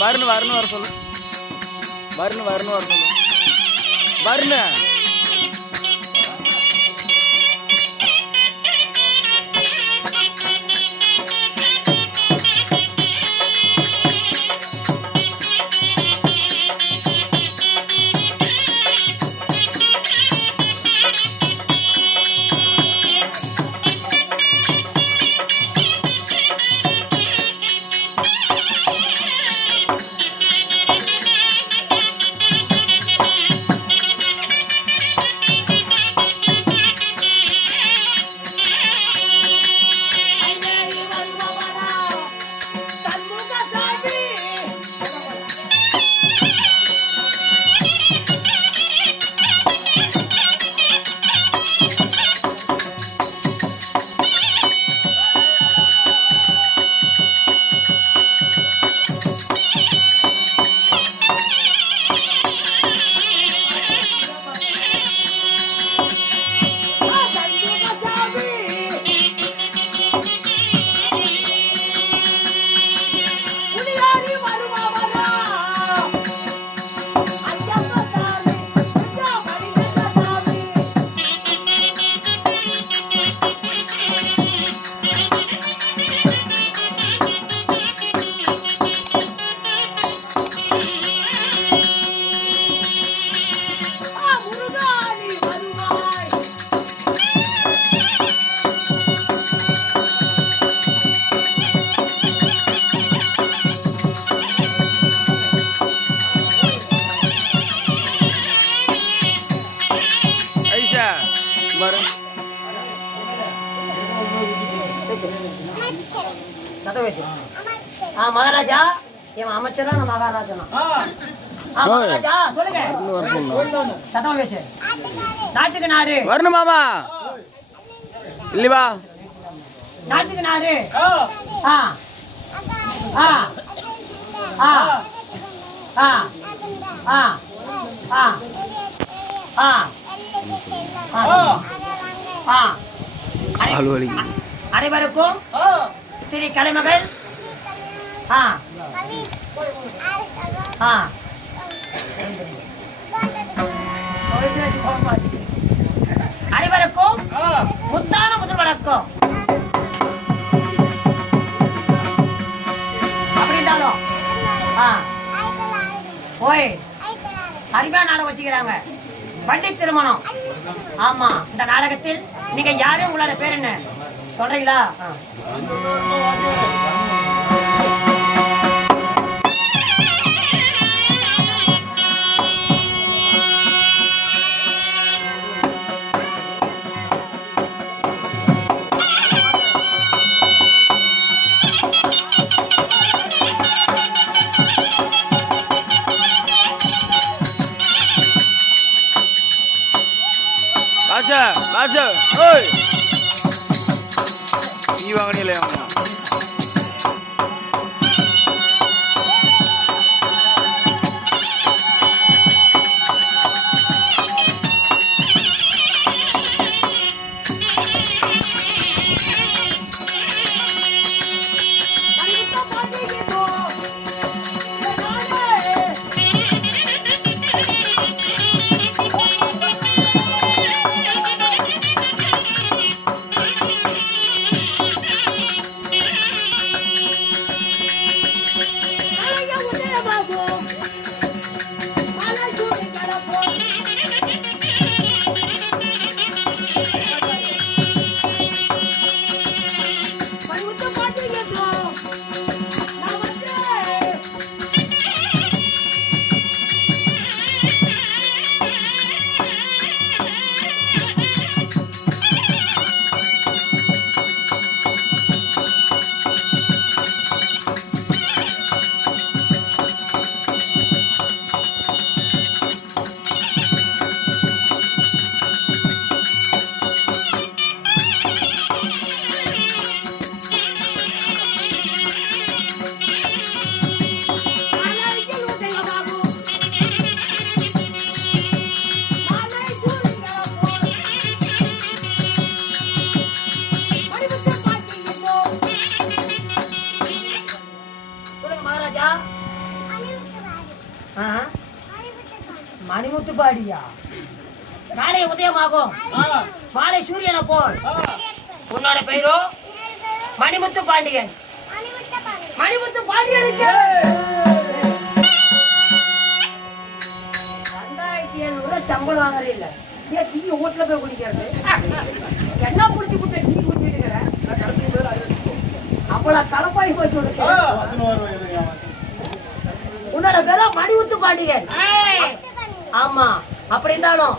வரணும் வரணும் வர சொல்லு. வரணும் வரணும் வர சொல்லு. வரணும். மகாராஜா இவன் அமைச்சரா நான் மகாராஜனா மகாராஜா சொல்லுங்க சத்தமா பேசு நாட்டுக்கு நாடு வரணும் மாமா இல்லையா நாட்டுக்கு நாடு ஆ ஆ ஆ ஆ ஆ ஆ ஆ அனைவருக்கும் ஸ்ரீ கலைமகள் அனைவருக்கும் முத்தான முதல் வணக்கம். அப்படின்றாலும் போய் அருமையான நாடகம் வச்சுக்கிறாங்க. பள்ளி திருமணம். ஆமா, இந்த நாடகத்தில் நீங்க யாரும் உங்களோட பேர் என்ன சொல்றீங்களா? Baca, oi. Iwang ni leh. Manimuthu பாடியா? காலை உதயமாகும் மாலை சூரியனை போல். உன்னோட பெயரோ மணிமுத்து பாண்டியன். மணிமுத்து பாண்டியனுக்கு 2700 சம்பளம் வாங்குறது இல்ல. ஏன் டீ ஓட்டுல போய் குடிக்கிறது? என்ன குடிச்சு குட்ட டீ குடிச்சிட்டு இருக்கிற? அப்பள கலப்பாய் போய் சொல்லுங்க. உன்னோட பேரோ மணிமுத்து பாண்டியன். ஆமா, அப்படி இருந்தாலும்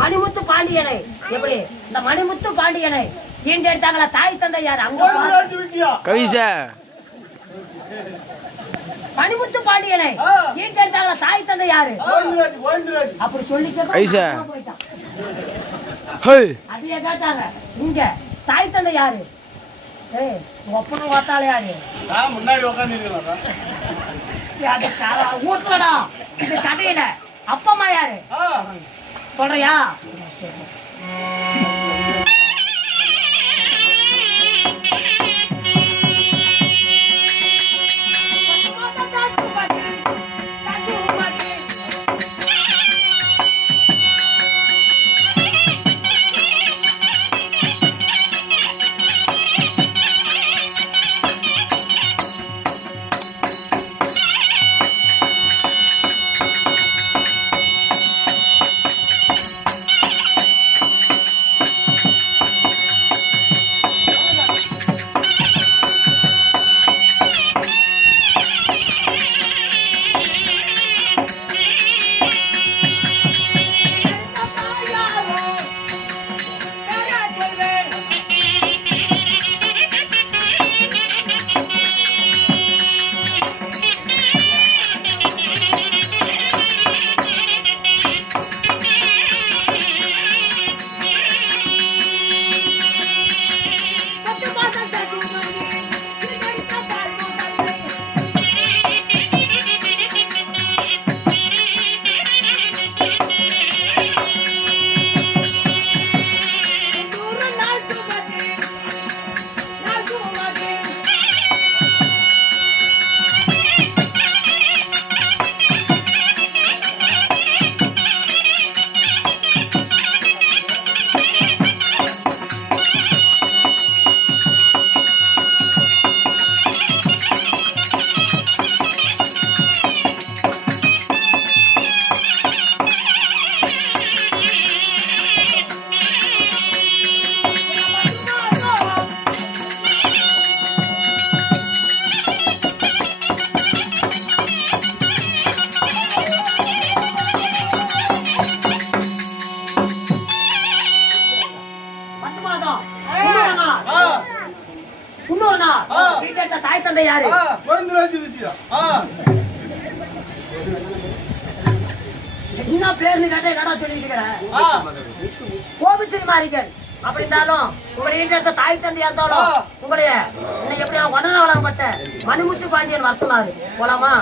மணிமுத்து பாண்டியனை எப்படி இந்த மணிமுத்து பாண்டியனை ஈண்டு எடுத்தாங்களா தாய் தந்தை யாரு? அங்க கவிசா மணிமுத்து பாண்டியனை ஈண்டு எடுத்தாங்களா தாய் தந்தை யாரு? அப்படி சொல்லி போயிட்டான். அதையே கேட்டாங்க, இங்க தாய் தந்தை யாரு? ஏய் ஒப்பனும் பார்த்தாலே யாரு? முன்னாடி உட்காந்து வீட்டுலடா இந்த கதையில அப்பா அம்மா யாரு சொல்றியா? தாய் தந்தை யாரு? என்ன பேர்னு கேட்டா என்னடா சொல்லிட்டு இருக்கிற? கோபித்திரி மாறிகள். அப்படி இருந்தாலும் உங்களுடைய தாய் தந்தையா இருந்தாலும் உங்களுடைய எப்படி ஒன்னா வளரப்பட்ட மணிமுத்து பாண்டியன் வரலாறு போலாமா?